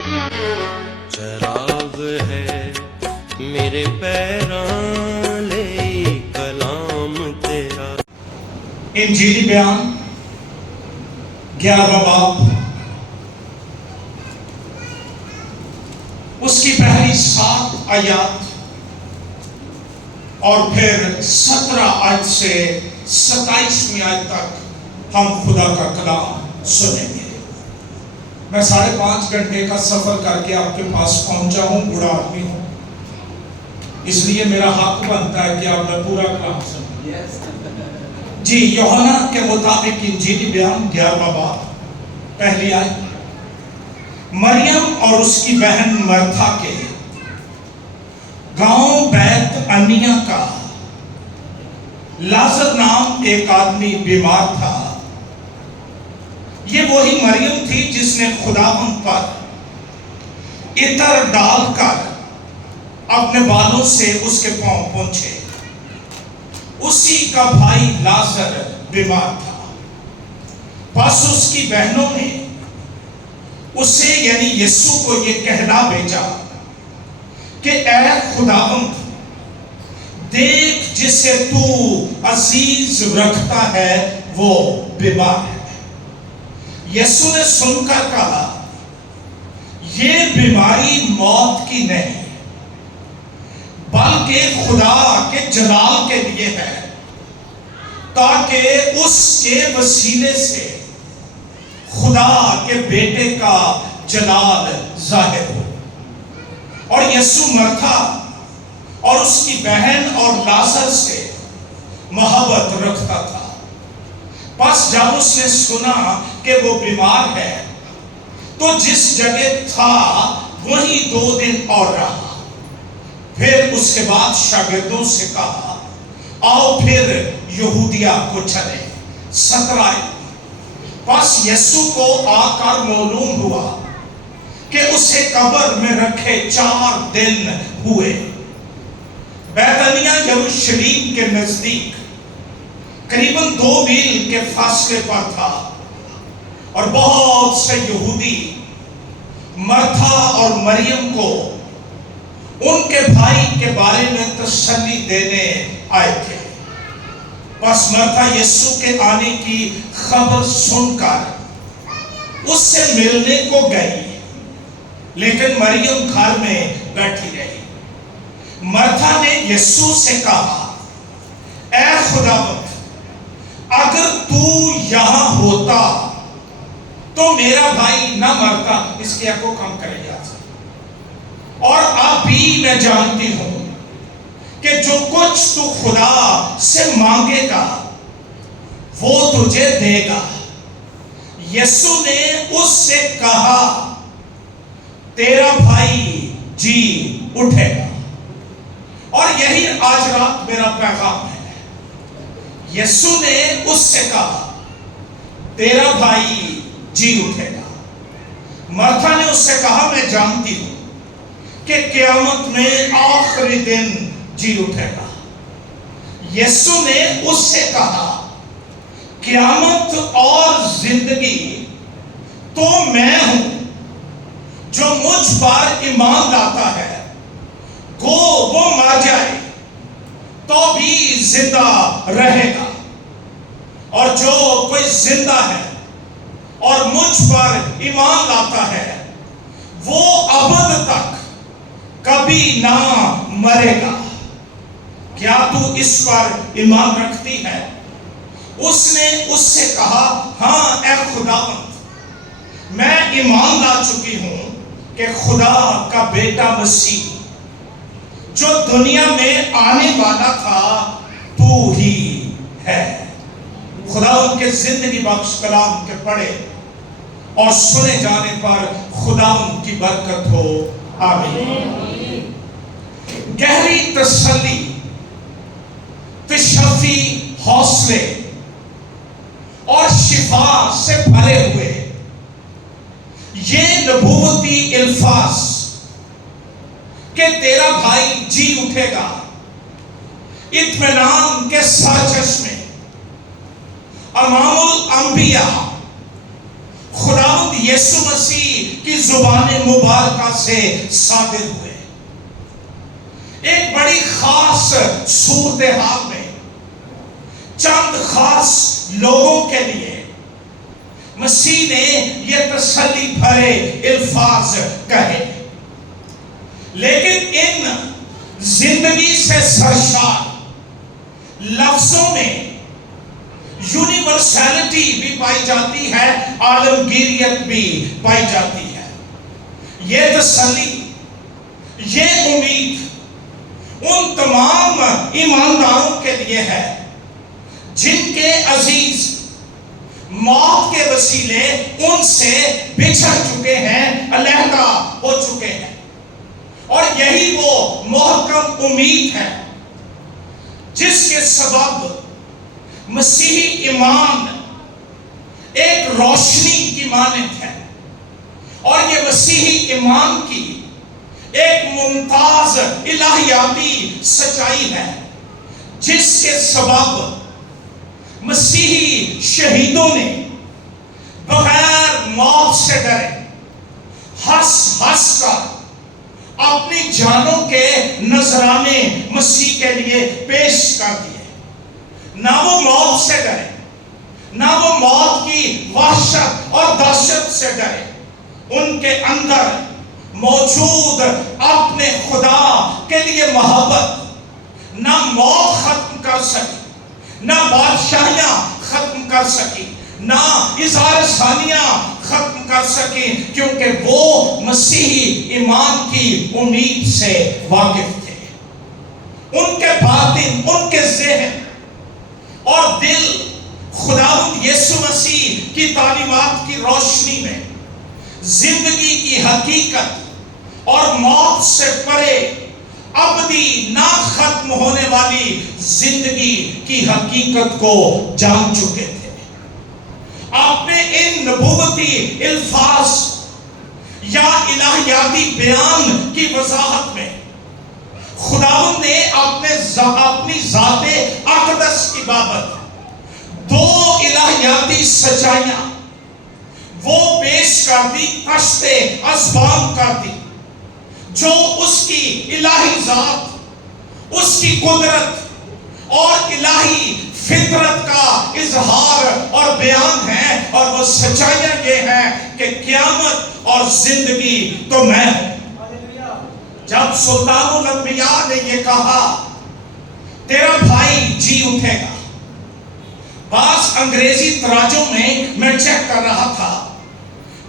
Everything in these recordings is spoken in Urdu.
چراغ ہے میرے پیراں لے کلام تیرا۔ انجیلی بیان 11واں باب، اس کی پہلی 7 آیات اور پھر 17 آیت سے 27ویں آیت تک ہم خدا کا کلام سنیں گے۔ میں 5.5 گھنٹے کا سفر کر کے آپ کے پاس پہنچا ہوں، بوڑھا آدمی ہوں، اس لیے میرا حق بنتا ہے کہ آپ نے پورا کلام سنیں۔ جی، یوحنا کے مطابق انجیلی بیان 11واں باب پہلی آیت، مریم اور اس کی بہن مرتھا کے گاؤں بیت عنیہ کا لازر نام ایک آدمی بیمار تھا۔ یہ وہی مریم تھی جس نے خداوند پر عطر ڈال کر اپنے بالوں سے اس کے پاؤں پونچھے۔ اسی کا بھائی لازر بیمار تھا۔ پس اس کی بہنوں نے اسے یعنی یسوع کو یہ کہلا بھیجا کہ اے خداوند، دیکھ جسے تو عزیز رکھتا ہے وہ بیمار ہے۔ یسوع نے سن کر کہا، یہ بیماری موت کی نہیں بلکہ خدا کے جلال کے لیے ہے، تاکہ اس کے وسیلے سے خدا کے بیٹے کا جلال ظاہر ہو۔ اور یسوع مرتھا اور اس کی بہن اور لازر سے محبت رکھتا تھا۔ پس جب اس نے سنا کہ وہ بیمار ہے تو جس جگہ تھا وہیں 2 دن اور رہا۔ پھر اس کے بعد شاگردوں سے کہا، آؤ پھر یہودیہ کو چلیں۔ 17۔ پس یسوع کو آ کر معلوم ہوا کہ اسے قبر میں رکھے 4 دن ہوئے۔ بیت عنیہ یروشلیم کے نزدیک قریباً 2 میل کے فاصلے پر تھا، اور بہت سے یہودی مرتھا اور مریم کو ان کے بھائی کے بارے میں تسلی دینے آئے تھے۔ پس مرتھا یسوع کے آنے کی خبر سن کر اس سے ملنے کو گئی، لیکن مریم گھر میں بیٹھی رہی۔ مرتھا نے یسوع سے کہا، اے خداوند، اگر تو یہاں ہوتا تو میرا بھائی نہ مرتا۔ اس کی ایکو کم کرے گا۔ اور اب بھی میں جانتی ہوں کہ جو کچھ تو خدا سے مانگے گا وہ تجھے دے گا۔ یسوع نے اس سے کہا، تیرا بھائی جی اٹھے گا۔ اور یہی آج رات میرا پیغام ہے۔ یسوع نے اس سے کہا، تیرا بھائی جی اٹھے گا۔ مرتھا نے اس سے کہا، میں جانتی ہوں کہ قیامت میں آخری دن جی اٹھے گا۔ یسوع نے اس سے کہا، قیامت اور زندگی تو میں ہوں، جو مجھ پر ایمان لاتا ہے گو وہ مر جائے تو بھی زندہ رہے گا، اور جو کوئی زندہ ہے اور مجھ پر ایمان لاتا ہے وہ ابد تک کبھی نہ مرے گا۔ کیا تو اس پر ایمان رکھتی ہے؟ اس نے اس سے کہا، ہاں اے خداوند، میں ایمان لا چکی ہوں کہ خدا کا بیٹا مسیح جو دنیا میں آنے والا تھا تو ہی ہے۔ خدا ان کے زندگی بخش کلام کے پڑھے اور سنے جانے پر خدا ان کی برکت ہو، آمین۔ گہری تسلی، تشفی، حوصلے اور شفا سے بھرے ہوئے یہ نبوتی الفاظ کہ تیرا بھائی جی اٹھے گا، اطمینان کے سرچشمے امام الانبیاء خداوند یسوع مسیح کی زبان مبارکہ سے صادر ہوئے. ایک بڑی خاص صورتحال میں چند خاص لوگوں کے لیے مسیح نے یہ تسلی بھرے الفاظ کہے، لیکن ان زندگی سے سرشار لفظوں میں یونیورسلٹی بھی پائی جاتی ہے، عالمگیریت بھی پائی جاتی ہے. یہ تسلی، یہ امید ان تمام ایمانداروں کے لیے ہے جن کے عزیز موت کے وسیلے ان سے بچھڑ چکے ہیں، علیحدہ ہو چکے ہیں. اور یہی وہ محکم امید ہے جس کے سبب مسیحی ایمان ایک روشنی کی مانند ہے، اور یہ مسیحی ایمان کی ایک ممتاز الہیاتی سچائی ہے جس کے سبب مسیحی شہیدوں نے بغیر موت سے ڈرے ہنس ہنس کر اپنی جانوں کے نذرانے مسیح کے لیے پیش کر دیے. نہ وہ موت سے ڈرے، نہ وہ موت کی وحشت اور دہشت سے ڈرے. ان کے اندر موجود اپنے خدا کے لیے محبت نہ موت ختم کر سکی، نہ بادشاہیاں ختم کر سکی، نہ اظہار ثانیہ ختم کر سکی، کیونکہ وہ مسیحی ایمان کی امید سے واقف تھے. ان کے باطن، ان کے ذہن اور دل خداوند یسوع مسیح کی تعلیمات کی روشنی میں زندگی کی حقیقت اور موت سے پرے ابدی نہ ختم ہونے والی زندگی کی حقیقت کو جان چکے تھے. آپ نے ان نبوتی الفاظ یا الہیاتی بیان کی وضاحت میں خداوند نے اپنی ذات اقدس کی بابت دو الہیاتی سچائیاں وہ پیش کر دی، تشت اسباب کر دی، جو اس کی الہی ذات، اس کی قدرت اور الہی فطرت کا اظہار اور بیان ہے. اور وہ سچائیاں یہ ہیں کہ قیامت اور زندگی تو میں ہوں. جب سلطان الانبیاء نے یہ کہا تیرا بھائی جی اٹھے گا، بعض انگریزی تراجم میں چیک کر رہا تھا،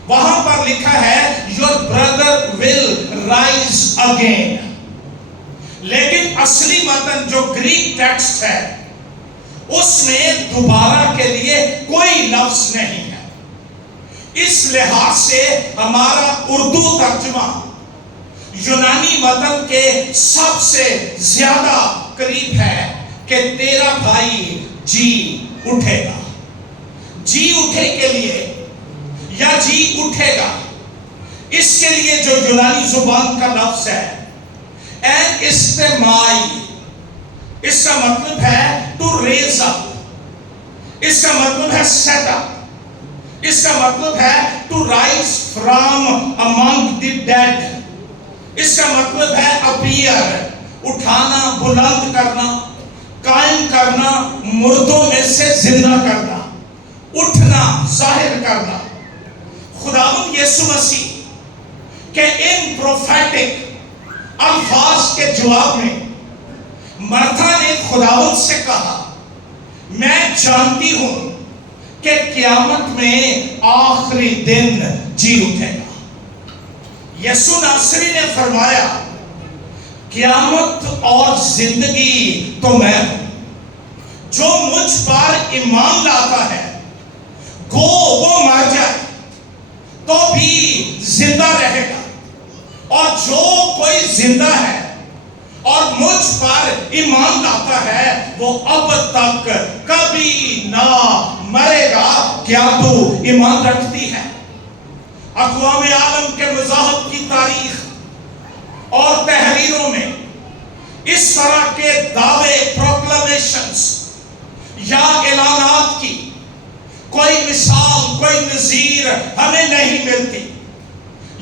وہاں پر لکھا ہے your brother will rise again، لیکن اصلی متن جو گریک ٹیکسٹ ہے اس میں دوبارہ کے لیے کوئی لفظ نہیں ہے. اس لحاظ سے ہمارا اردو ترجمہ یونانی متن کے سب سے زیادہ قریب ہے کہ تیرا بھائی جی اٹھے گا. جی اٹھے کے لیے یا جی اٹھے گا، اس کے لیے جو یونانی زبان کا لفظ ہے این استماعی، اس کا مطلب ہے ٹو ریز اپ، اس کا مطلب ہے سیٹ اپ، اس کا مطلب ہے to rise from among the dead, اس کا مطلب ہے اپیئر، اٹھانا، بلند کرنا، قائم کرنا، مردوں میں سے زندہ کرنا، اٹھنا، ظاہر کرنا. خداوند یسوع مسیح کہ ان پروفیٹک الفاظ کے جواب میں مرتھا نے خداوند سے کہا میں جانتی ہوں کہ قیامت میں آخری دن جی اٹھے گا. یسوع ناصری نے فرمایا قیامت اور زندگی تو میں ہوں، جو مجھ پر ایمان لاتا ہے گو وہ مر جائے تو بھی زندہ رہے گا، اور جو کوئی زندہ ہے اور مجھ پر ایمان لاتا ہے وہ اب تک کبھی نہ مرے گا. کیا تو ایمان رکھتی ہے؟ اقوام عالم کے مذاہب کی تاریخ اور تحریروں میں اس طرح کے دعوے، پروکلمیشنز یا اعلانات کی کوئی مثال، کوئی نظیر ہمیں نہیں ملتی.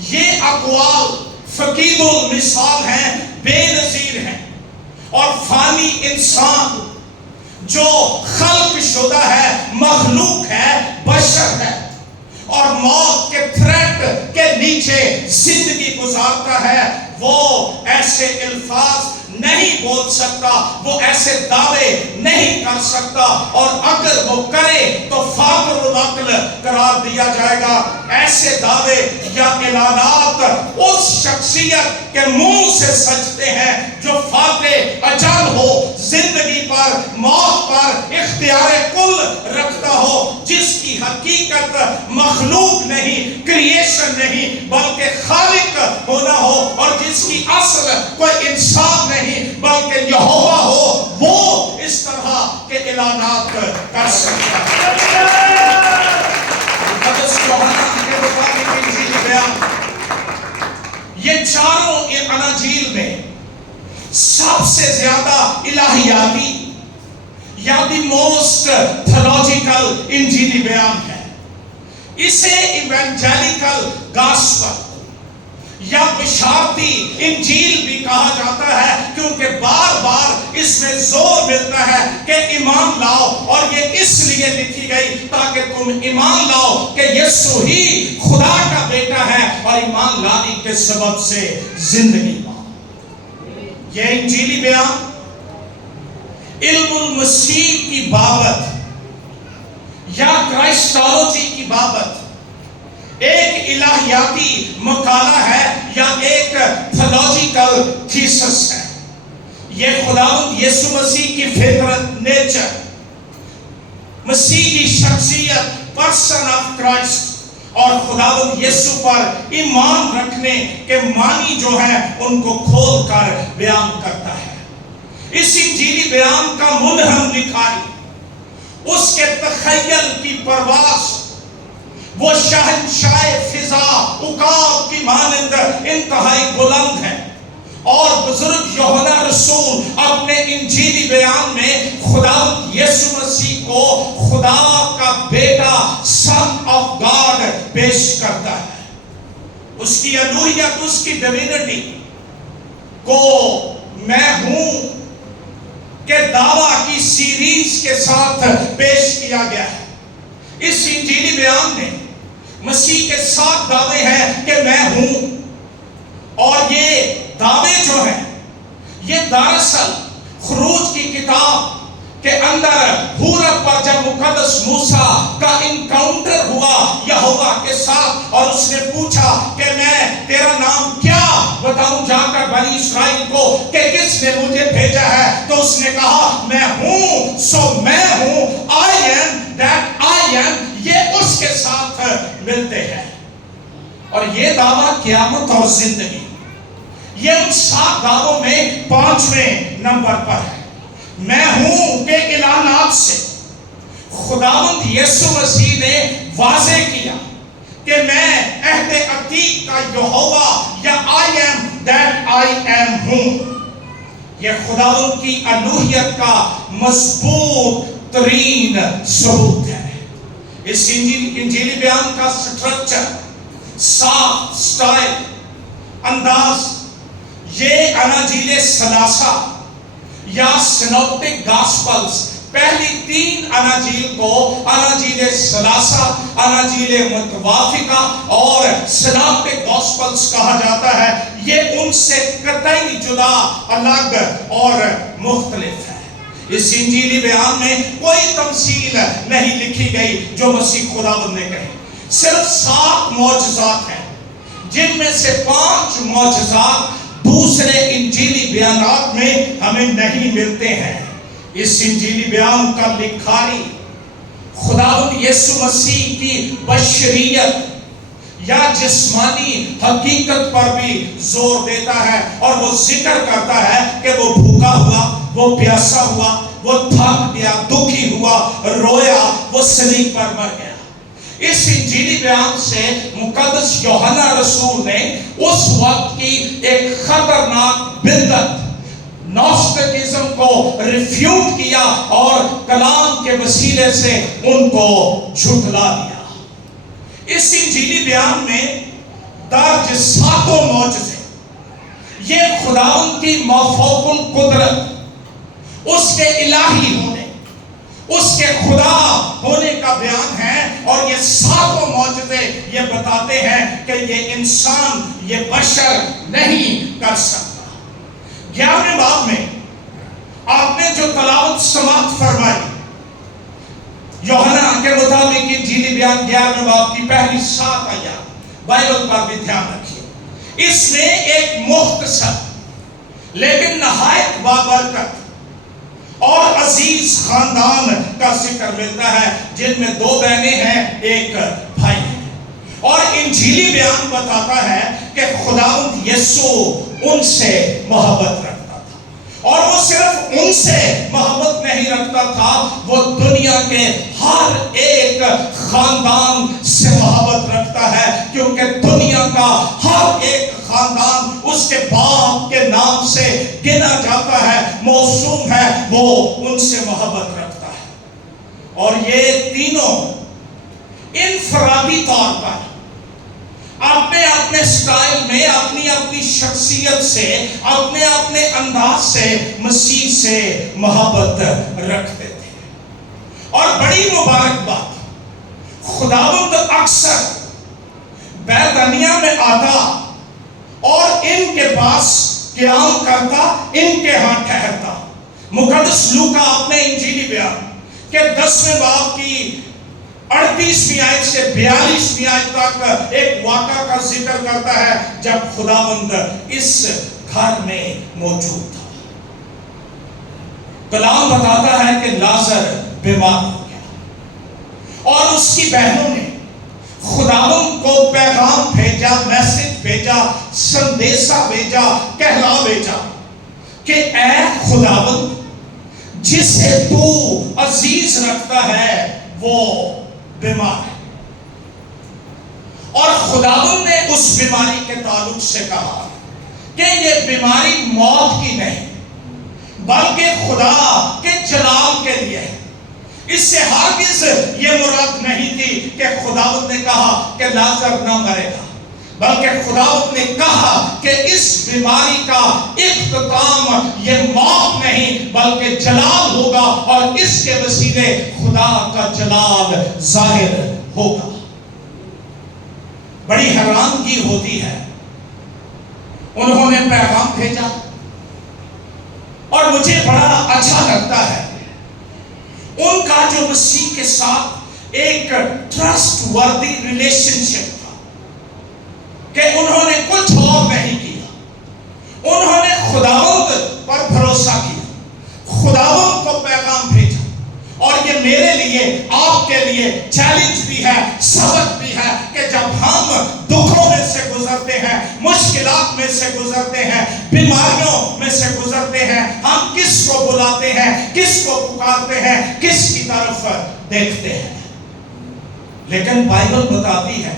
یہ اقوال فقید المثال ہیں، بے نظیر ہیں. اور فانی انسان جو خلق شدہ ہے، مخلوق ہے، بشر ہے، اور موت کے تھریٹ کے نیچے زندگی گزارتا ہے، وہ ایسے الفاظ نہیں بول سکتا، وہ ایسے دعوے نہیں کر سکتا، اور اگر وہ کرے تو فاقد العقل قرار دیا جائے گا. ایسے دعوے یا اعلانات اس شخصیت کے منہ سے سجتے ہیں جو فاتح اجل ہو، زندگی پر، موت پر اختیار کل رکھتا ہو، جس کی حقیقت مخلوق نہیں، کریشن نہیں، بلکہ خالق ہونا ہو، اور جس کی اصل کوئی انسان نہیں بلکہ یہوہ ہو. وہ اس طرح کے اعلانات کر سکتا ہے. مقدس یوحنا کے مطابق انجیل بیان، یہ چاروں اناجیل میں سب سے زیادہ الہیاتی یا دی موسٹ تھیولوجیکل انجیلی بیان ہے. اسے ایونجیلیکل گاسپل یا بشارتی انجیل بھی کہا جاتا ہے، کیونکہ بار بار اس میں زور ملتا ہے کہ ایمان لاؤ، اور یہ اس لیے لکھی گئی تاکہ تم ایمان لاؤ کہ یسوع ہی خدا کا بیٹا ہے، اور ایمان لانے کے سبب سے زندگی پاؤ. یہ انجیلی بیان علم المسیح کی بابت یا کرائسٹالوجی کی بابت ایک الہیاتی مقالہ ہے یا ایک تھیولوجیکل تھیسس ہے. یہ خداوند یسوع مسیح کی فطرت، نیچر، مسیح کی شخصیت، پرسن آف کرائسٹ، اور خداوند یسوع پر ایمان رکھنے کے معنی جو ہیں ان کو کھول کر بیان کرتا ہے. اس انجیلی بیان کا ملہم لکھائی، اس کے تخیل کی پرواز، وہ شہنشاہ فضا عقاب کی مانند انتہائی بلند ہے. اور بزرگ یوحنا رسول اپنے انجیلی بیان میں خداوند یسوع مسیح کو خدا کا بیٹا، سن آف گاڈ پیش کرتا ہے. اس کی الوہیت، اس کی ڈیوینٹی کو میں ہوں کہ دعویٰ کی سیریز کے ساتھ پیش کیا گیا ہے. اس انجیلی بیان میں مسیح کے 7 دعوے ہیں کہ میں ہوں، اور یہ دعوے جو ہیں یہ دراصل خروج کی کتاب کے اندر حورت پر جب مقدس موسیٰ کا انکاؤنٹر ہوا یہوہ کے ساتھ، اور اس نے پوچھا کہ میں تیرا نام کیا بتاؤں جا کر بنی اسرائیل کو کہ کس نے مجھے بھیجا ہے، تو اس نے کہا میں ہوں سو میں ہوں، I am that I am. یہ اس کے ساتھ ملتے ہیں. اور یہ دعویٰ قیامت اور زندگی، یہ ان 7 دعووں میں 5ویں نمبر پر ہے. میں ہوں کے اعلانات سے خداوند یسوع مسیح نے واضح کیا کہ میں عہد عتیق کا یہوہ یا I am that I am ہوں. یہ خداوند کی الوہیت کا مضبوط ترین ثبوت ہے. اس انجیلی بیان کا سٹرکچر، صاف سٹائل، انداز، یہ اناجیل ثلاثہ یا سینوپٹک گاسپلز، پہلی 3 اناجیل کو اناجیل ثلاثہ، اناجیل متوافقہ اور سینوپٹک گاسپلز کہا جاتا ہے. یہ ان سے قطعی جدا، الگ اور مختلف ہے. اس انجیلی بیان میں کوئی تمثیل نہیں لکھی گئی جو مسیح خداوند نے کہی. صرف 7 معجزات ہیں، جن میں سے 5 معجزات دوسرے انجیلی بیانات میں ہمیں نہیں ملتے ہیں. اس انجیلی بیان کا لکھاری خداوند یسوع مسیح کی بشریت یا جسمانی حقیقت پر بھی زور دیتا ہے، اور وہ ذکر کرتا ہے کہ وہ بھوکا ہوا، وہ پیاسا ہوا، وہ تھک گیا، دکھی ہوا، رویا، وہ صلیب پر مر گیا. اس انجیلی بیان سے مقدس یوحنا رسول نے اس وقت کی ایک خطرناک بدعت، نوسٹکزم کو کو ریفیوٹ کیا اور کلام کے وسیلے سے ان کو جھٹلا دیا۔ اس انجیلی بیان میں درج 7 معجزے، یہ خداوند کی مافوق القدرت، اس کے الہی ہونے، اس کے خدا ہونے کا بیان ہے، اور یہ 7 معجزے یہ بتاتے ہیں کہ یہ انسان، یہ بشر نہیں کر سکتا۔ 11ویں باب میں آپ نے جو تلاوت سماعت فرمائی، یوحنا کے مطابق انجیلی بیان 11ویں باب کی پہلی 7 آیات، بائبل پر بھی دھیان رکھیے۔ اس میں ایک مختصر لیکن نہایت بابرکت اور عزیز خاندان کا ذکر ملتا ہے، جن میں 2 بہنیں ہیں، ایک بھائی ہے، اور انجیلی بیان بتاتا ہے کہ خداوند یسوع ان سے محبت رکھتا تھا، اور وہ صرف ان سے محبت نہیں رکھتا تھا، وہ دنیا کے ہر ایک خاندان سے محبت رکھتا ہے، کیونکہ دنیا کا ہر ایک خاندان اس کے باپ کے نام سے گنا جاتا ہے، موسوم ہے، وہ ان سے محبت رکھتا ہے۔ اور یہ تینوں انفرادی طور پر اپنے اپنے سٹائل میں، اپنی اپنی شخصیت سے، اپنے اپنے انداز سے مسیح سے محبت رکھتے تھے۔ اور بڑی مبارک بات، خداوند اکثر بیتنیہ میں آتا اور ان کے پاس قیام کرتا، ان کے ہاں ٹھہرتا۔ مقدس لوکا اپنے انجیلی بیان کہ 10ویں باب کی 38ویں آیت سے 42ویں آیت تک ایک واقعہ کا ذکر کرتا ہے، جب خداوند اس گھر میں موجود تھا۔ کلام بتاتا ہے کہ لازر بیمار ہو گیا، اور اس کی بہنوں نے خداوند کو پیغام بھیجا، میسج بھیجا، سندیسہ بھیجا، کہلا بھیجا کہ اے خداوند، جسے تو عزیز رکھتا ہے وہ بیمار ہے۔ اور خداوند نے اس بیماری کے تعلق سے کہا کہ یہ بیماری موت کی نہیں، بلکہ خدا کے جلال کے لیے ہے۔ اس سے ہرگز یہ مراد نہیں تھی کہ خداوند نے کہا کہ لازر نہ مرے گا، بلکہ خداوند نے کہا کہ اس بیماری کا اختتام یہ موت نہیں بلکہ جلال ہوگا، اور اس کے وسیلے خدا کا جلال ظاہر ہوگا۔ بڑی حیرانگی ہوتی ہے، انہوں نے پیغام بھیجا، اور مجھے بڑا اچھا لگتا ہے ان کا جو مسیح کے ساتھ ایک ٹرسٹ وردی ریلیشن شپ تھا، کہ انہوں نے کچھ اور نہیں کیا، انہوں نے خداوند پر بھروسہ کیا، خداوند کو پیغام بھیجا۔ اور یہ میرے لیے، آپ کے لیے چیلنج بھی ہے، سبق بھی ہے کہ جب ہم دکھوں میں سے گزرتے ہیں، مشکلات میں سے گزرتے ہیں، بیماریوں میں سے گزرتے ہیں، ہم کس کو بلاتے ہیں، کس کو پکارتے ہیں، کس کی طرف دیکھتے ہیں۔ لیکن بائبل بتاتی ہے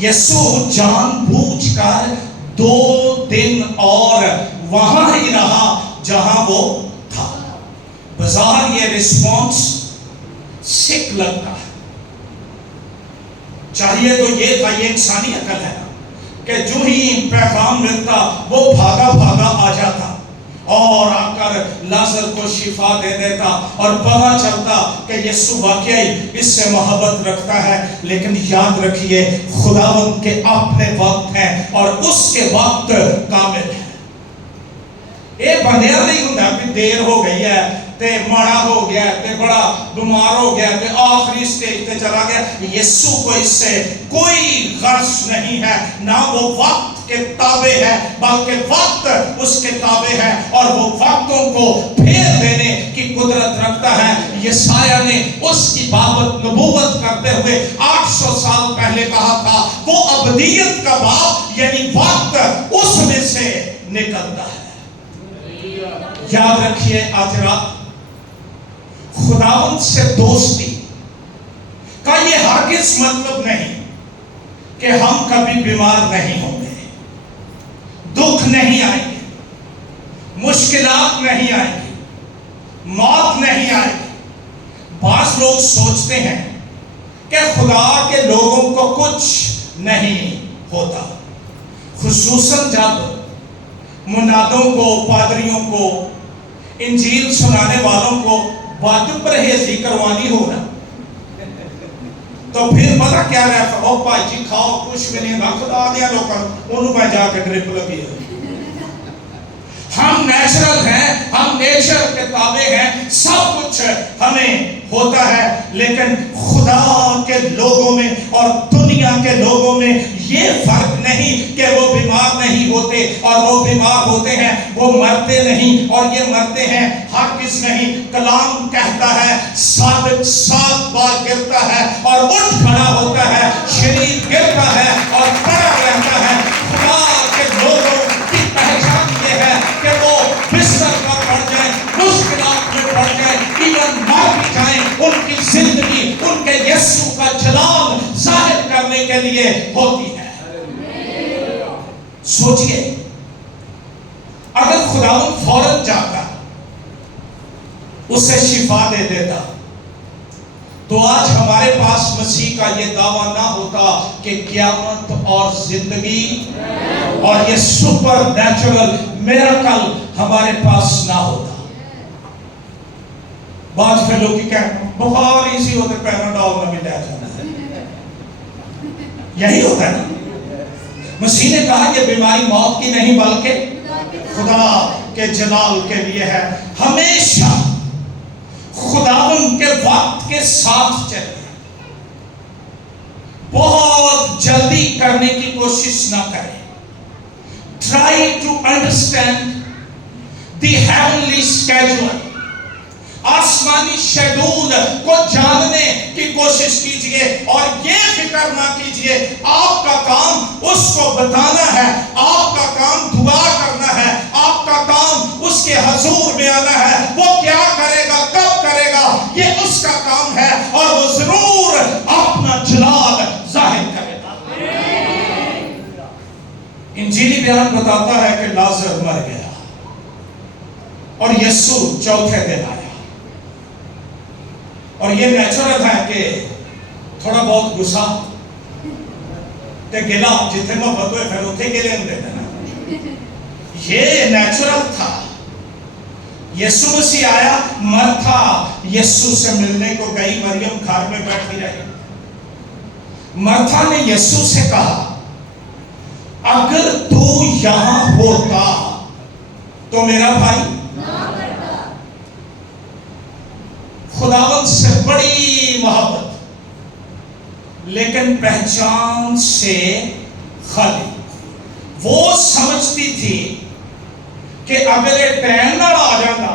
یسوع جان بوجھ کر 2 دن اور وہاں ہی رہا جہاں وہ تھا۔ بظاہر یہ رسپانس سکھ لگتا ہے، چاہیے تو یہ تھا، یہ انسانی عقل ہے کہ جو ہی پیغام ملتا وہ بھاگا بھاگا آ جاتا اور آ کر لازر کو شفا دے دیتا، اور پتہ چلتا کہ یسوع واقعی اس سے محبت رکھتا ہے۔ لیکن یاد رکھیے، خداوند کے اپنے وقت ہیں اور اس کے وقت کامل ہے۔ یہ بندیا نہیں ہوتا کہ دیر ہو گئی ہے تے ماڑا ہو گیا تے بڑا بیمار ہو گیا تے آخری سٹیج تے چلا گیا۔ یسوع کو اس سے کوئی غرض نہیں ہے، نہ وہ وقت کے تابع ہے بلکہ وقت اس کے تابع ہے، اور وہ وقتوں کو پھیر دینے کی قدرت رکھتا ہے۔ یسایہ نے اس کی بابت نبوت کرتے ہوئے 800 سال پہلے کہا تھا، وہ ابدیت کا باپ یعنی وقت اس میں سے نکلتا ہے۔ یاد رکھیے آج رات، خداوند سے دوستی کا یہ ہرگز مطلب نہیں کہ ہم کبھی بیمار نہیں ہوں گے، دکھ نہیں آئیں گے، مشکل مشکلات نہیں آئیں گی، موت نہیں آئے گی۔ بعض لوگ سوچتے ہیں کہ خدا کے لوگوں کو کچھ نہیں ہوتا، خصوصاً جب منادوں کو، پادریوں کو، انجیل سنانے والوں کو باتوں پرہیزی کروانی ہو نا، تو پھر پتا کیا رہتا، او بھائی جی کھاؤ کچھ بھی نہیں، خدا دیا لوگوں انہوں میں جا کے ڈرپ لگی ہے۔ ہم نیچرل ہیں، ہم نیچر کے تابع ہیں، سب کچھ ہمیں ہوتا ہے، لیکن خدا کے لوگوں میں اور دنیا کے لوگوں میں یہ فرق نہیں کہ وہ بیمار نہیں ہوتے اور وہ بیمار ہوتے ہیں، وہ مرتے نہیں اور یہ مرتے ہیں، ہرگز نہیں۔ کلام کہتا ہے صادق 7 بار گرتا ہے اور اٹھ کھڑا ہوتا ہے، شریر گرتا ہے اور کھڑا رہتا ہے۔ خدا کے لوگوں کی پہچان یہ ہے کہ وہ بستر پر پڑ جائیں، مشکلات میں پڑ جائیں، ایون مر بھی جائیں، ان کی زندگی ان کے یسوع کا جلال ظاہر کرنے کے لیے ہوتی ہے۔ سوچئے اگر خداوند فوراً جاتا اسے شفا دے دیتا تو آج ہمارے پاس مسیح کا یہ دعویٰ نہ ہوتا کہ قیامت اور زندگی اور یہ سپر نیچرل میراکل ہمارے پاس نہ ہوتا۔ بعض لوگ کی کہتے بخار ایسی ہوتے پیراڈول میں مل جاتا ہے، یہی ہوتا ہے نا۔ مسیح نے کہا کہ بیماری موت کی نہیں بلکہ خدا کے جلال کے لیے ہے۔ ہمیشہ خداوند کے وقت کے ساتھ چلے، بہت جلدی کرنے کی کوشش نہ کریں۔ Try to understand the heavenly schedule، آسمانی شیڈول کو جاننے کی کوشش کیجئے اور یہ فکر نہ کیجئے آپ کا کام اس کو بتانا ہے، آپ کا کام دعا کرنا ہے، آپ کا کام اس کے حضور میں آنا ہے۔ وہ کیا کرے گا، کب کرے گا، یہ اس کا کام ہے اور وہ ضرور اپنا جلال ظاہر کرے گا۔ انجیلی بیان بتاتا ہے کہ لازر مر گیا اور یسوع چوتھے دن آیا، اور یہ نیچرل ہے کہ تھوڑا بہت غصہ تے گلا جتنے محبت ہوئے پھر اتنے گلے ہوں دیتے نا، یہ نیچرل تھا۔ یسوع مسیح آیا، مرتھا یسوع سے ملنے کو گئی، مریم گھر میں بیٹھی رہی۔ مرتھا نے یسوع سے کہا اگر تو یہاں ہوتا تو میرا بھائی خداوند سے بڑی محبت لیکن پہچان سے خالی۔ وہ سمجھتی تھی کہ اگر یہ ٹائم نہ آ جاتا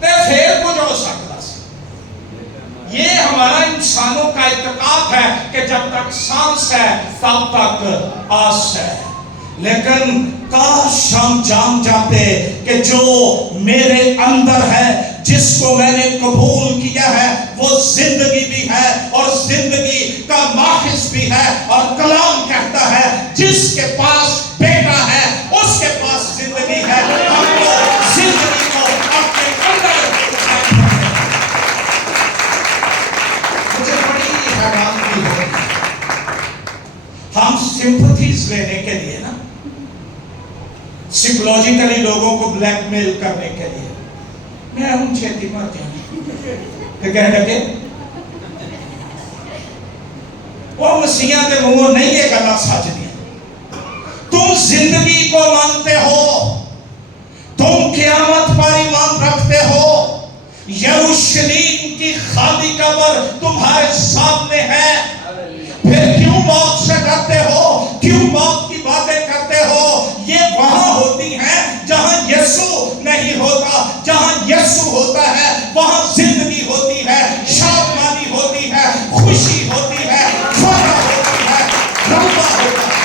تو پھر کچھ ہو سکتا سی۔ یہ ہمارا انسانوں کا اعتقاد ہے کہ جب تک سانس ہے تب تک آس ہے، لیکن کاش ہم جان جاتے کہ جو میرے اندر ہے، جس کو میں نے قبول کیا ہے، وہ زندگی بھی ہے اور زندگی کا ماخذ بھی ہے، اور کلام کہتا ہے جس کے پاس بیٹا ہے اس کے پاس زندگی ہے۔ ہم کو زندگی کو اپنے اندر اٹھائیں۔ مجھے بڑی حیرانگی ہوئی، ہم سمپتھیز لینے کے لیے نا، سائیکولوجیکلی لوگوں کو بلیک میل کرنے کے لیے، میں ہوں چھیتی مر جاؤں تو کہہ لگے وہ مسیحیاں دے منگو نہیں یہ گلا سچ دیا۔ تم زندگی کو مانتے ہو، تم قیامت پر ایمان رکھتے ہو، یروشلیم کی خالی قبر تمہارے سامنے ہے، پھر کیوں موت سے ڈرتے ہو، کیوں موت کی باتیں کرتے ہو؟ یہ وہاں ہوتی ہیں جہاں یسوع نہیں ہوتا۔ جہاں یسوع ہوتا ہے وہاں زندگی ہوتی ہے، شادمانی ہوتی ہے، خوشی ہوتی ہے، فرح ہوتی ہے، رغبہ ہوتا ہے۔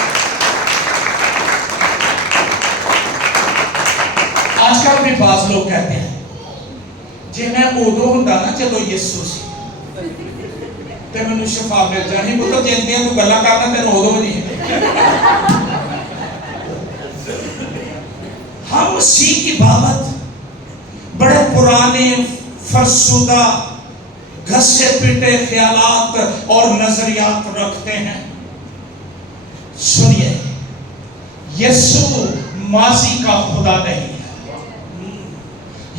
آج کل بھی بعض لوگ کہتے ہیں جی میں ادو ہوں نا جدو یسوع سی تے میں شفا مل جانی، مطلب جیتنیاں تو گلا کرنا تیرے ادو نہیں ہے۔ ہم مسیح کی بابت بڑے پرانے فرسودہ گھسے پٹے خیالات اور نظریات رکھتے ہیں. سنیے، یسوع ماضی کا خدا نہیں ہے.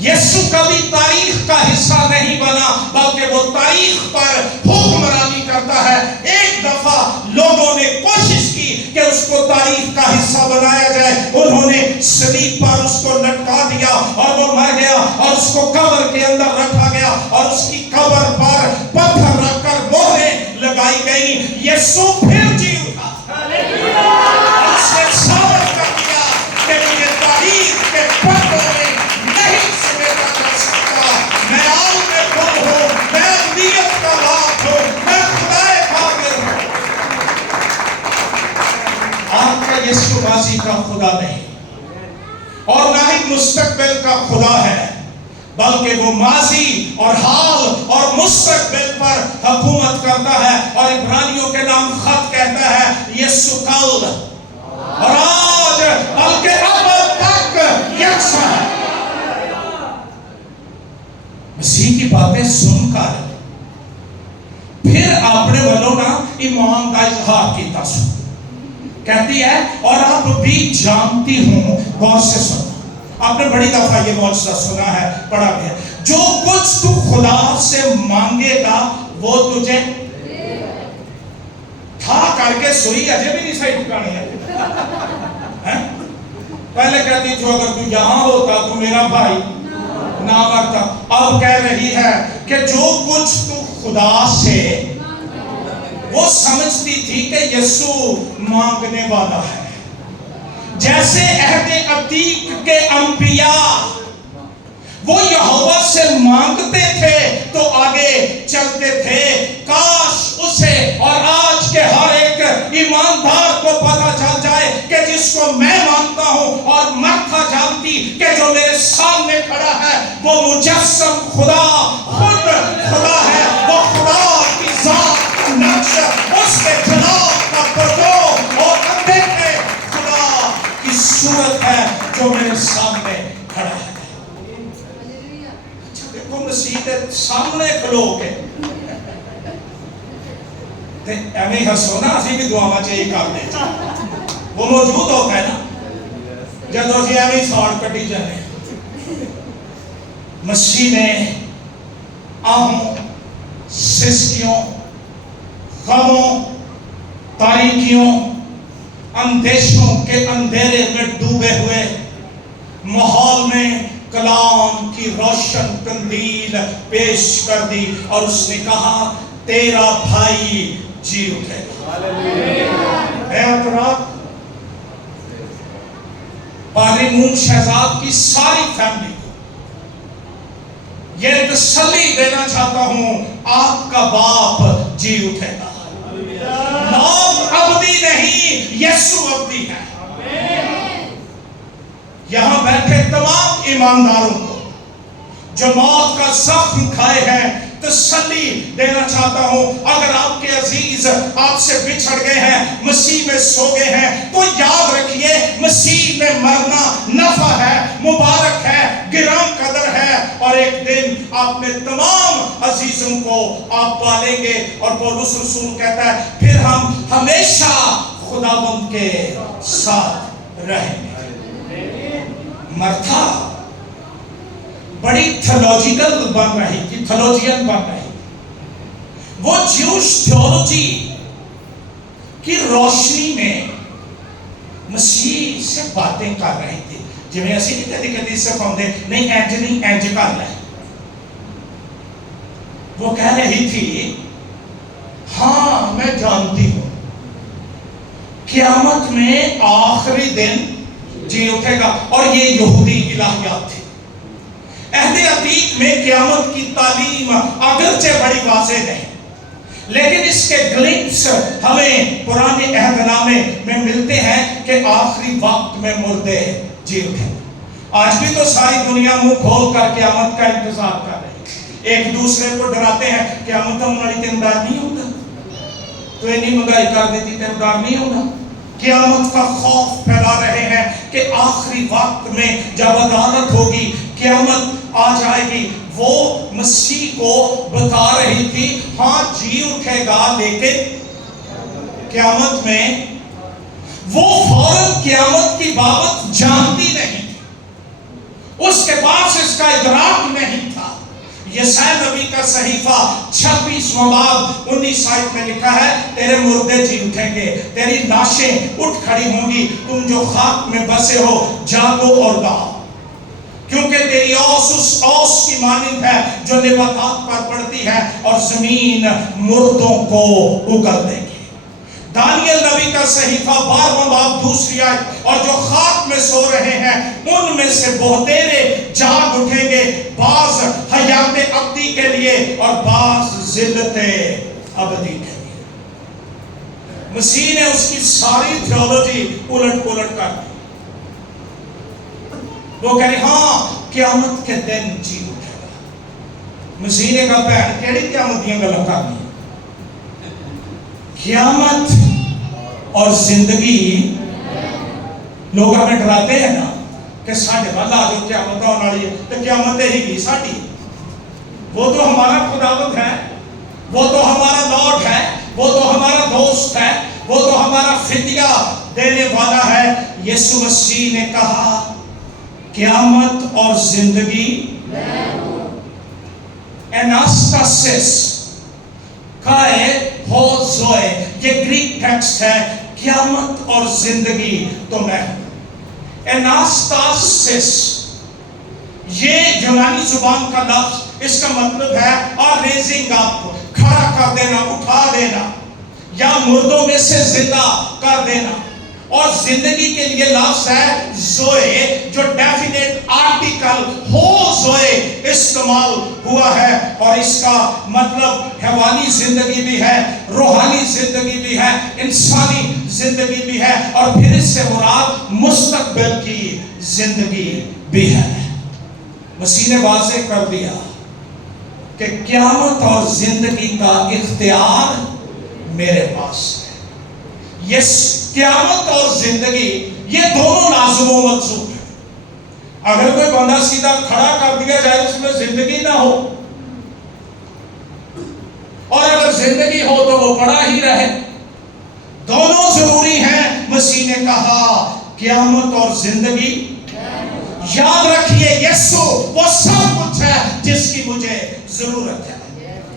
یسوع کبھی تاریخ کا حصہ نہیں بنا، بلکہ وہ تاریخ پر حکمرانی کرتا ہے. ایک دفعہ لوگوں نے کوشش کی کہ اس کو تاریخ کا حصہ بنایا جائے. انہوں نے صلیب پر اس کو لٹکا دیا اور وہ مر گیا اور اس کو قبر کے اندر رکھا گیا اور اس کی قبر پر پتھر رکھ کر مہریں لگائی گئی. یسوع پھر جی اٹھا اور اس نے ثابت کر دیا کہ مجھے تاریخ کے پتوں میں نہیں سمیٹا جا سکتا. میں آؤں میں خود ہوں، میں ابدیت کا باپ ہوں، میں خدائے قادر ہوں. آپ کا یسوع ماضی کا خدا نہیں اور نہ ہی مستقبل کا خدا ہے، بلکہ وہ ماضی اور حال اور مستقبل پر حکومت کرتا ہے. اور عبرانیوں کے نام خط کہتا ہے یسوع کل اور آج بلکہ اب تک یکساں ہے. مسیح کی باتیں سن کر پھر اپنے والوں نا ایمان کا اظہار کیتا سن کہتی ہے اور آپ بھی جانتی ہوں. غور سے سنو، آپ نے بڑی دفعہ یہ معجزہ سنا ہے، پڑھا گیا. جو کچھ تو خدا سے مانگے گا وہ تجھے تھا کر کے سوئی اجے بھی نہیں صحیح ٹھکانے ہے. پہلے کہتی جو اگر تو یہاں ہوتا تو میرا بھائی نہ مرتا. اب کہہ رہی ہے کہ جو کچھ تو خدا سے، وہ سمجھتی تھی کہ یسوع مانگنے والا ہے. جیسے عہد عتیق کے انبیاء وہ یہوہ سے مانگتے تھے تو آگے چلتے تھے. کاش اسے اور آج کے ہر ایک ایماندار کو پتہ چل جائے کہ جس کو میں مانتا ہوں اور مرتھا جانتی کہ جو میرے سامنے کھڑا ہے وہ مجسم خدا، خود خدا ہے. وہ خدا کی ذات کا نقش، اس کے جلال کا پرتو اور اندھیرے خدا کی صورت ہے جو میرے سامنے کھڑا ہے. دیکھو مسیح کے سامنے کھلو کے ایویں ہسو نا، اسی بھی دعا میں چاہیے کر دے. وہ موجود ہوتا ہے نا جب اسی ایویں ساڑ کٹی جانے. مسیح نے آہوں، سسکیوں، غموں، تاریکیوں، اندیشوں کے اندھیرے میں ڈوبے ہوئے ماحول میں کلام کی روشن قندیل پیش کر دی اور اس نے کہا تیرا بھائی جی اٹھے گا. اے اطراف پادری مون شہزاد کی ساری فیملی کو یہ تسلی دینا چاہتا ہوں، آپ کا باپ جی اٹھے گا. موت ابدی نہیں، یسوع ابدی ہے. یہاں بیٹھے تمام ایمانداروں کو جو موت کا زخم کھائے ہیں تسلی دینا چاہتا ہوں. اگر آپ کے عزیز آپ سے بچھڑ گئے ہیں، مسیح میں سو گئے ہیں، تو یاد رکھیے مسیح میں مرنا نفع ہے، مبارک ہے، گراں قدر ہے. اور ایک دن اپنے تمام عزیزوں کو آپ پالیں گے. اور پولس رسول کہتا ہے پھر ہم ہمیشہ خداوند کے ساتھ رہیں گے. مرتھا بڑی تھیولوجیکل بن رہی تھی، تھیولوجین بن رہی تھی. وہ جیوش تھیولوجی کی روشنی میں مسیح سے باتیں کر رہی تھی. جی میں ایسی نہیں کہتی کہتی سے فہمدے نہیں اینج نہیں اینج کر لیں. وہ کہہ رہی تھی ہاں میں جانتی ہوں قیامت میں آخری دن جی اٹھے گا. اور یہ یہودی الہیات تھی. عہد عتیق میں قیامت کی تعلیم اگرچہ بڑی واضح نہیں، لیکن اس کے گلپس ہمیں پرانے عہد نامے میں ملتے ہیں کہ آخری وقت میں مردے جی اٹھیں. آج بھی تو ساری دنیا منہ کھول کر قیامت کا انتظار کر رہی ہے. ایک دوسرے کو ڈراتے ہیں قیامت ہماری تیندار نہیں ہوگا، تو اتنی مہنگائی کر دیتی تیندار نہیں ہوگا. قیامت کا خوف پھیلا رہے ہیں کہ آخری وقت میں جب عدالت ہوگی، قیامت آ جائے گی، وہ مسیح کو بتا رہی تھی ہاں جی اٹھے گا، لیکن قیامت میں وہ فوراً قیامت کی بابت جانتی نہیں تھی، اس کے پاس اس کا ادراک نہیں تھا۔ یسایا نبی کا صحیفہ 26واں باب 19 آیت میں لکھا ہے، تیرے مردے جی اٹھیں گے، تیری لاشیں اٹھ کھڑی ہوں گی، تم جو خاک میں بسے ہو جاگو اور گاؤ، کیونکہ تیری اوس اس اوس کی مانند ہے جو نباتات پر پڑتی ہے اور زمین مردوں کو اگل دے گی۔ دانیل نبی کا صحیفہ 12واں باب 2 آیت، اور جو خاک میں سو رہے ہیں ان میں سے بہتیرے جاگ اٹھیں گے، بعض حیات ابدی کے لیے اور بعض ذلت ابدی کے لیے۔ مسیح نے اس کی ساری تھیولوجی الٹ پلٹ کر دی۔ وہ کہہ رہے ہاں قیامت کے دن جی اٹھے گا۔ مسیح نے کہا بہن کیڑی قیامت دیاں گلاں کرنی؟ قیامت اور زندگی لوگ ہمیں ڈراتے ہیں نا کہ ساڈے وال آ جو قیامت آنے والی ہے، تو قیامت ہی گی ساڈی، وہ تو ہمارا خداوند ہے، وہ تو ہمارا لارڈ ہے، وہ تو ہمارا دوست ہے، وہ تو ہمارا فدیہ دینے والا ہے۔ یسوع مسیح نے کہا قیامت اور زندگی اناستاسس کائے ہو زوئے، یہ گریک ٹیکسٹ ہے، قیامت اور زندگی تو میں ہوں۔ اناستاسس یہ یونانی زبان کا لفظ، اس کا مطلب ہے ریزنگ اپ، کھڑا کر دینا، اٹھا دینا، یا مردوں میں سے زندہ کر دینا۔ اور زندگی کے لیے لفظ ہے زوئے، جو ڈیفینیٹ آرٹیکل ہو زوئے استعمال ہوا ہے، اور اس کا مطلب حیوانی زندگی بھی ہے، روحانی زندگی بھی ہے، انسانی زندگی بھی ہے، اور پھر اس سے مراد مستقبل کی زندگی بھی ہے۔ مسیح نے واضح کر دیا کہ قیامت اور زندگی کا اختیار میرے پاس ہے۔ یہ قیامت اور زندگی یہ دونوں لازم و مطلوب ہے۔ اگر کوئی بندہ سیدھا کھڑا کر دیا جائے اس میں زندگی نہ ہو، اور اگر زندگی ہو تو وہ پڑا ہی رہے، دونوں ضروری ہیں۔ مسیح نے کہا قیامت اور زندگی، یاد رکھیے یسوع وہ سب کچھ ہے جس کی مجھے ضرورت ہے۔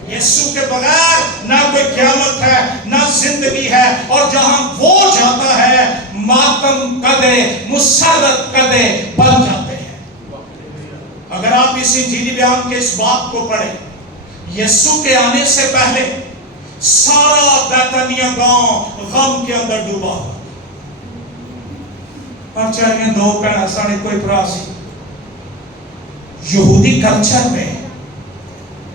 یسوع کے بغیر نہ کوئی قیامت ہے نہ زندگی ہے، اور جہاں وہ جاتا ہے ماتم کدے مسرت کدے بن جاتے ہیں۔ اگر آپ اس انجیلی بیان کے اس بات کو پڑھیں، یسوع کے آنے سے پہلے سارا بیتنیہ گاؤں غم کے اندر ڈوبا ہوا، اور چاہیے دو پہنا ساڑھے کوئی پراسی۔ یہودی کلچر میں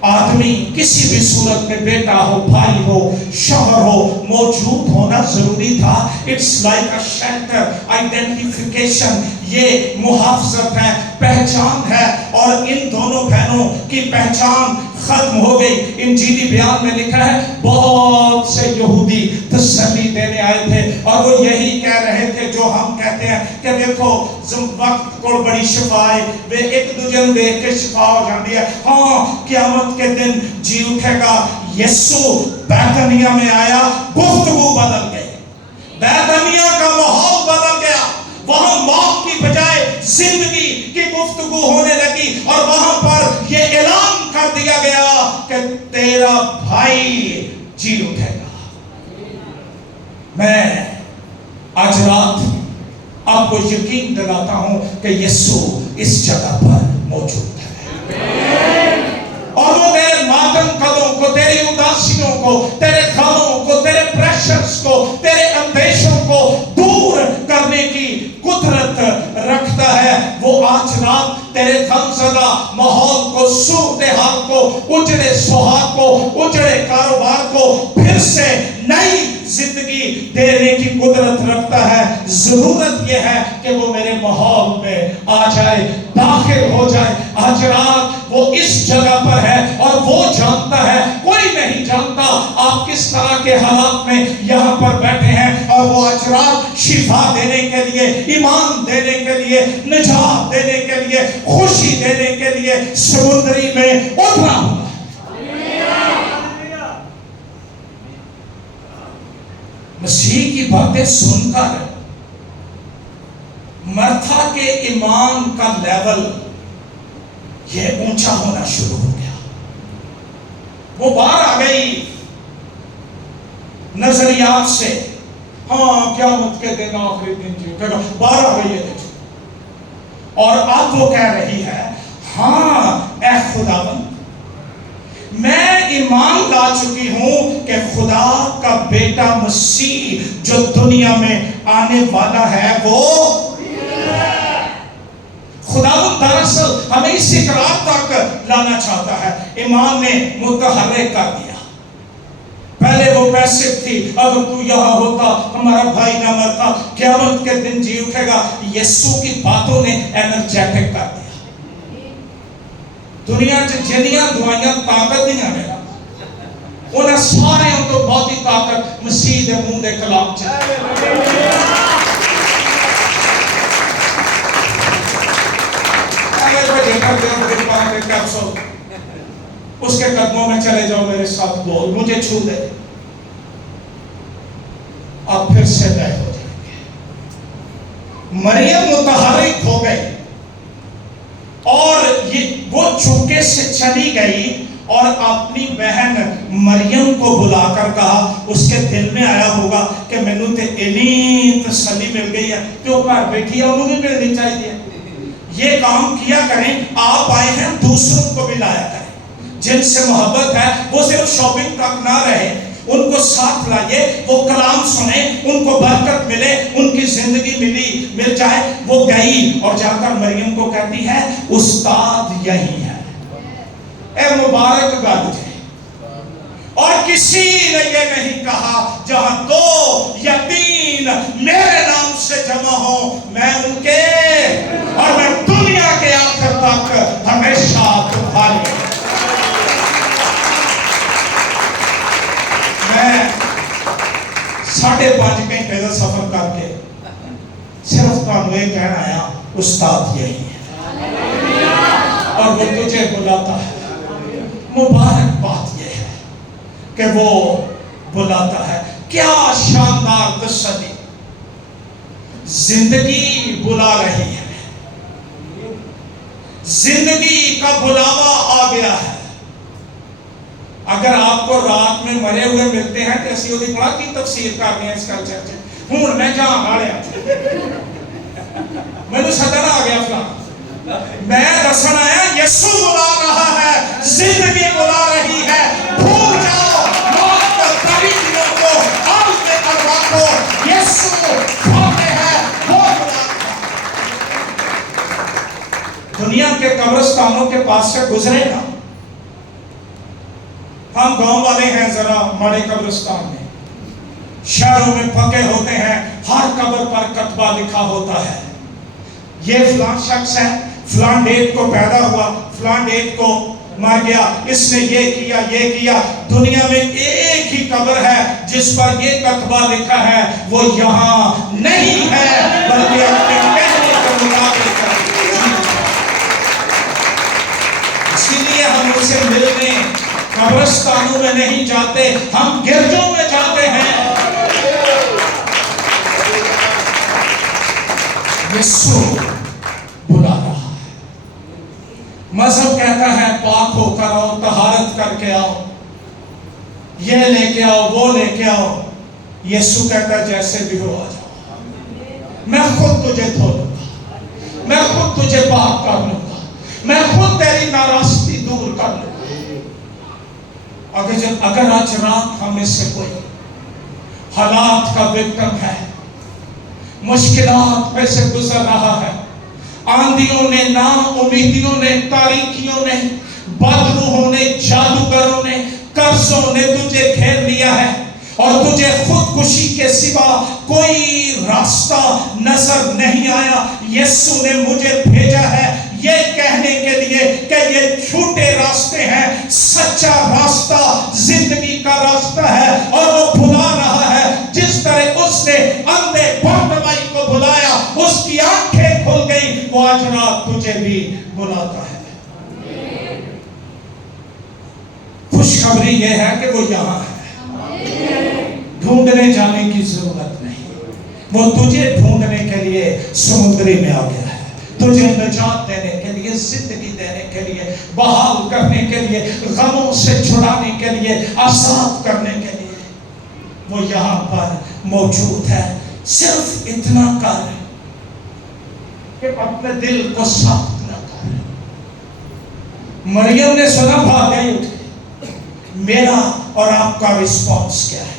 آدمی کسی بھی صورت میں بیٹا ہو، بھائی ہو، شوہر ہو، موجود ہونا ضروری تھا۔ It's like a shelter, identification, یہ محافظت ہے، پہچان ہے، اور ان دونوں بہنوں کی پہچان ختم ہو گئی۔ انجیلی بیان میں لکھا ہے بہت سے یہودی تسلی دینے آئے تھے، اور وہ یہی کہہ رہے تھے جو ہم کہتے ہیں کہ دیکھو وقت کو بڑی شفا ہے، وہ ایک دوجے نوں دیکھ کے شفا ہو جاتی ہے۔ ہاں قیامت کے دن جی اٹھے گا۔ یسوع بیتنیہ میں آیا، گفتگو بدل گئی، بیتنیہ کا ماحول بدل گیا، وہاں موت کی بجائے زندگی کی گفتگو ہونے لگی، اور وہاں پر یہ اعلان کر دیا گیا کہ تیرا بھائی جی اٹھے گا۔ میں آج رات آپ کو یقین دلاتا ہوں کہ یسوع اس جگہ پر موجود ہے، اور وہ تیرے ماتم قدوں کو، تیری اداسیوں کو، تیرے غموں کو، تیرے پریشرز کو، تیرے اندیشوں کو دور کرنے کی قدرت رکھتا ہے۔ وہ آج رات تیرے غمزدہ ماحول کو، صورتحال کو، اجڑے سہاگ کو، اجڑے کاروبار کو پھر سے نئی زندگی دینے کی قدرت رکھتا ہے۔ ضرورت یہ ہے کہ وہ میرے ماحول میں آ جائے، داخل ہو جائے۔ آج رات وہ اس جگہ پر ہے، اور وہ جانتا ہے، کوئی نہیں جانتا آپ کس طرح کے حالات میں یہاں پر بیٹھے ہیں، اور وہ آج رات شفا دینے کے لیے، ایمان دینے کے لیے، نجات دینے کے لیے، خوشی دینے کے لیے سمندری میں اترا ہوا ہے۔ مسیح کی باتیں سن کر مرتھا کے ایمان کا لیول یہ اونچا ہونا شروع ہو گیا۔ وہ باہر آ گئی نظریات سے، ہاں قیامت کے دن آخری دن جی باہر آ گئی ہے، اور اب وہ کہہ رہی ہے ہاں اے خداوند میں ایمان لا چکی ہوں کہ خدا کا بیٹا مسیح جو دنیا میں آنے والا ہے وہ خداوند دراصل ہمیں اس اقرار تک لانا چاہتا ہے۔ ایمان نے متحرک کر دیا۔ پہلے وہ پیسے تھی، اگر تو یہاں ہوتا ہمارا بھائی نہ مرتا، قیامت کے دن جی اٹھے گا۔ یسوع کی باتوں نے انرجیٹک کر دیا۔ دنیا جنیاں دعائیاں طاقت نہیں آنے گا، انہیں سارے ان کو بہت ہی طاقت مسیح دے منہ دے کلام چاہیے۔ اگر وہ جیکر دے اور دل پاک کے کیپسول اس کے قدموں میں چلے جاؤ، میرے ساتھ بول، مجھے چھو دے، آپ پھر سے بے ہو جائیں گے۔ مریم متحرک ہو گئی اور وہ چپکے سے چلی گئی اور اپنی بہن مریم کو بلا کر کہا، اس کے دل میں آیا ہوگا کہ میں نے تے اینی تسلی مل گئی ہے کہ وہ گھر بیٹھی ہے، انہوں بھی ملنی چاہیے۔ یہ کام کیا کریں، آپ آئے ہیں دوسروں کو بھی لایا کریں۔ جن سے محبت ہے وہ صرف شاپنگ تک نہ رہے، ان کو ساتھ لائیے، وہ کلام سنیں، ان کو برکت ملے، ان کی زندگی مل جائے۔ وہ گئی اور جا کر مریم کو کہتی ہے استاد یہی ہے۔ اے مبارک گل جی، اور کسی نے یہ نہیں کہا جہاں دو یا تین میرے نام سے جمع ہوں میں ان کے، اور میں دنیا کے آخر تک ہمیشہ تمہاری۔ میں 5.5 گھنٹے کا سفر کر کے صرف تمہیں یہ کہنا آیا استاد یہی ہے، اور وہ تجھے بلاتا ہے۔ مبارک بات یہ ہے کہ وہ بلاتا ہے۔ کیا شاندار تسلی، زندگی بلا رہی ہے، زندگی کا بلاوا آ گیا ہے۔ اگر آپ کو رات میں مرے ہوئے ملتے ہیں تو اسی ہوئی بڑا کی تفسیر کرنی ہے اس کلچر سے، ہوں میں جہاں آڑے میں نے صدر آ گیا فلاں، میں دسن آیا یسوع بلا رہا ہے، زندگی بلا رہی ہے۔ بھول جاؤ موت طریقوں کو، عالم ارواح کو، یسوع کھولتے ہیں، وہ بلا رہا ہے۔ دنیا کے قبرستانوں کے پاس سے گزرے گا، ہم گاؤں والے ہیں ذرا ہمارے قبرستان میں، شہروں میں پکے ہوتے ہیں، ہر قبر پر کتبہ لکھا ہوتا ہے، یہ فلان شخص ہے، فلان ڈیٹ کو پیدا ہوا، فلان ڈیٹ کو مر گیا، اس نے یہ کیا یہ کیا۔ دنیا میں ایک ہی قبر ہے جس پر یہ کتبہ لکھا ہے، وہ یہاں نہیں ہے بلکہ اپنے کہنے کے مطابق ہے۔ اسی لیے ہم اسے ملنے قبرستانوں میں نہیں جاتے، ہم گرجوں میں جاتے ہیں۔ یسوع بلا رہا ہے۔ مذہب کہتا ہے پاک ہو کر آؤ، طہارت کر کے آؤ، یہ لے کے آؤ وہ لے کے آؤ۔ یسوع کہتا ہے جیسے بھی ہو آ جاؤ، میں خود تجھے دھو لوں گا، میں خود تجھے پاک کر لوں گا، میں خود تیری ناراستی دور کر لوں گا۔ اگر آج رات ہم میں سے کوئی حالات کا وکٹم ہے، مشکلات میں سے گزر رہا ہے، آندھیوں نے، نا امیدیوں نے، تاریکیوں نے، بدروحوں نے، جادوگروں نے، قرضوں نے تجھے گھیر لیا ہے اور تجھے خودکشی کے سوا کوئی راستہ نظر نہیں آیا، یسوع نے مجھے بھیجا ہے یہ کہنے کے لیے کہ یہ جھوٹے راستے ہیں، سچا راستہ زندگی کا راستہ ہے، اور وہ بلا رہا ہے جس طرح اس نے اس کی آنکھیں کھل گئی، وہ آج رات تجھے بھی بلاتا ہے۔ خوشخبری یہ ہے کہ وہ یہاں ہے، ڈھونڈنے جانے کی ضرورت نہیں، وہ تجھے ڈھونڈنے کے لیے سمندری میں آ گیا ہے، تجھے نجات دینے کے لیے، زندگی دینے کے لیے، بحال کرنے کے لیے، غموں سے چھڑانے کے لیے، آزاد کرنے کے لیے وہ یہاں پر موجود ہے۔ صرف اتنا کر کہ اپنے دل کو سخت نہ کر۔ مریم نے سنا، بھاگ گئی اٹھ کے۔ میرا اور آپ کا رسپانس کیا ہے؟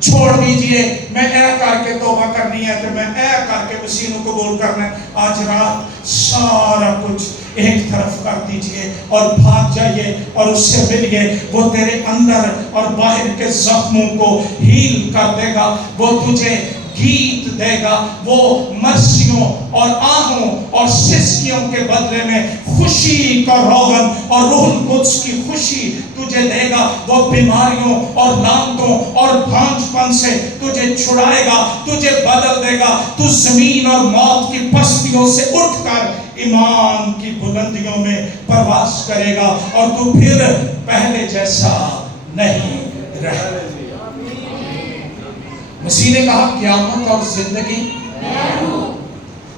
چھوڑ دیجئے، میں اے کر کے توبہ کرنی ہے تو میں اے کر کے مسیح کو قبول کرنا ہے۔ آج رات سارا کچھ ایک طرف کر دیجئے اور بھاگ جائیے اور اس سے ملیے۔ وہ تیرے اندر اور باہر کے زخموں کو ہیل کر دے گا، وہ تجھے گیت دے گا، وہ مرثیوں اور آہوں اور سسکیوں کے بدلے میں خوشی کا روغن اور روح القدس کی خوشی تجھے دے گا۔ وہ بیماریوں اور لعنتوں اور بھانج پن سے تجھے چھڑائے گا، تجھے بدل دے گا۔ تو زمین اور موت کی پستیوں سے اٹھ کر ایمان کی بلندیوں میں پرواز کرے گا، اور تو پھر پہلے جیسا نہیں رہے۔ مسیح نے کہا قیامت اور زندگی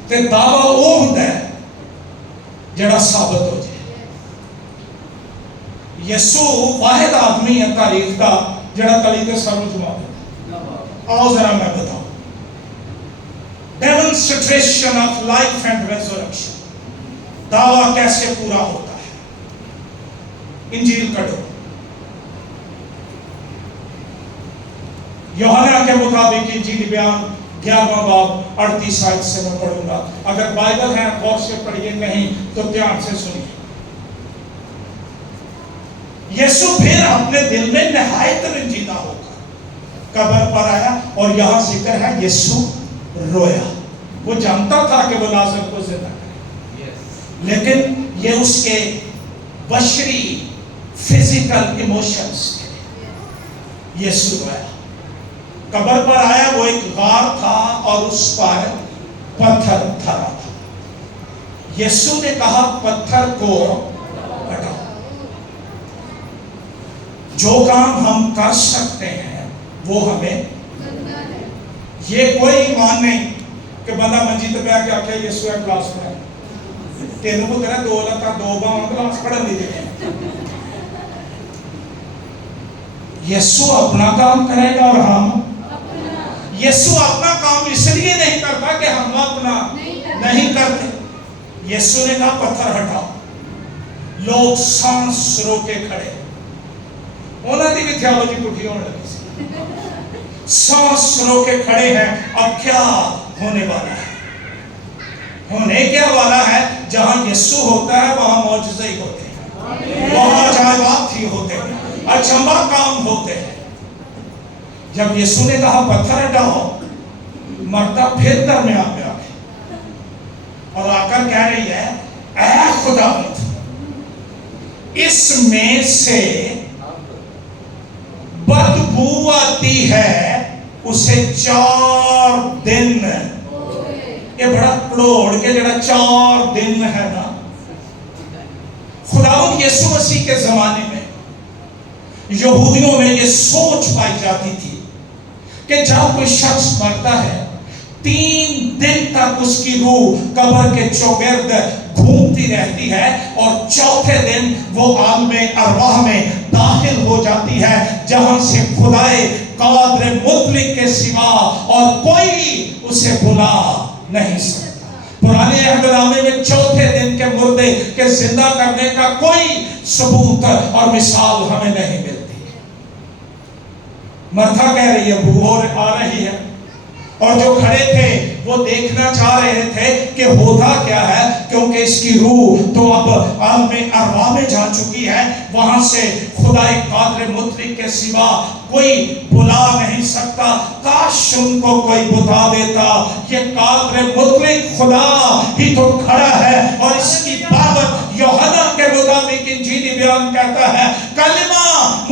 تے دعویٰ وہ ہوتا ہے جڑا ثابت ہو جائے۔ یسوع واحد آدمی ہے تاریخ کا جڑا تلی تے سر جما دیتا۔ آؤ ذرا میں بتاؤں، demonstration of life and resurrection, دعویٰ کیسے پورا ہوتا ہے۔ انجیل کٹو، یوحنا کے مطابق انجیل بیان 11واں باب 38 آیت سے میں پڑھوں گا۔ اگر بائبل ہے غور سے پڑھیے، نہیں تو دھیان سے سنیے۔ یسوع پھر اپنے دل میں نہایت رنجیدہ ہو کر قبر پر آیا، اور یہاں ذکر ہے یسوع رویا۔ وہ جانتا تھا کہ وہ لازر کو زندہ کرے، لیکن یہ اس کے بشری فزیکل ایموشنز کے یسوع رویا۔ قبر پر آیا، وہ ایک غار تھا اور اس پر پتھر دھرا تھا۔ یسوع نے کہا پتھر کو ہٹاؤ۔ جو کام ہم کر سکتے ہیں وہ ہمیں، یہ کوئی ایمان نہیں کہ بندہ منجی تے بیٹھ کے آکھے یسوع ہے کلاس پڑھا، تینوں کو تیرا دو لتا دو باں کلاس پڑھن دی دے۔ یسوع اپنا کام کرے گا اور ہم، یسوع اپنا کام اس لیے نہیں کرتا کہ ہم اپنا نہیں کرتے۔ یسوع نے کہا پتھر ہٹاؤ۔ لوگ سانس رو کے کھڑے، انہوں نے بھی تھیالوجی پٹھی ہونے لگی سی، سانس رو کے کھڑے ہیں۔ اب کیا ہونے والا ہے؟ ہونے کیا والا ہے؟ جہاں یسوع ہوتا ہے وہاں معجزے ہی ہوتے ہیں، وہاں عجائبات ہی ہوتے ہیں، اچنبا کام ہوتے ہیں۔ جب یسوع نے کہا پتھر ہٹاؤ، مردہ پھر درمیان میں آ گئی اور آ کر کہہ رہی ہے اے خداوند، اس میں سے بدبو آتی ہے، اسے 4 دن، یہ بڑا کڑوڑ کے جڑا 4 دن ہے نا۔ خداوند یسوع مسیح کے زمانے میں یہودیوں میں یہ سوچ پائی جاتی تھی کہ جب کوئی شخص مرتا ہے 3 دن تک اس کی روح قبر کے چوگرد گھومتی رہتی ہے، اور 4تھے دن وہ عالم ارواح میں داخل ہو جاتی ہے، جہاں سے خدائے قادر مطلق کے سوا اور کوئی اسے بلا نہیں سکتا۔ پرانے عہد نامے میں 4تھے دن کے مردے کے زندہ کرنے کا کوئی ثبوت اور مثال ہمیں نہیں ملتی۔ مرتھا کہہ رہی ہے بو آ رہی ہے، اور جو کھڑے تھے وہ دیکھنا چاہ رہے تھے کہ ہوتا کیا ہے، کیونکہ اس کی روح تو اب عالم ارواح میں جا چکی ہے، وہاں سے خدائے قادر مطلق کے سوا کوئی بلا نہیں سکتا۔ کاش ان کو کوئی بتا دیتا، یہ قادر مطلق خدا ہی تو کھڑا ہے، اور اس کی بابت یوحنا کے مطابق انجیلی بیان کہتا ہے کلمہ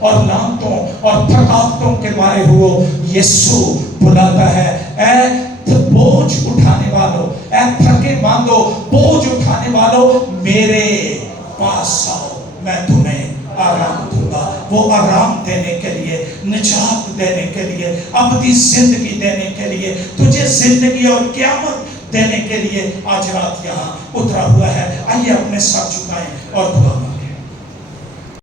اور لانتوں اور تھکاوٹوں کے مارے ہوئے یسوع بلاتا ہے، اے بوجھ اٹھانے والوں، اے تھکے ماندو بوجھ اٹھانے والوں، میرے پاس آؤ، میں تمہیں آرام دوں گا۔ وہ آرام دینے کے لیے، نجات دینے کے لیے، ابدی زندگی دینے کے لیے، تجھے زندگی اور قیامت دینے کے لیے آج رات یہاں اترا ہوا ہے۔ آئیے اپنے ساتھ جھکائیں اور دعا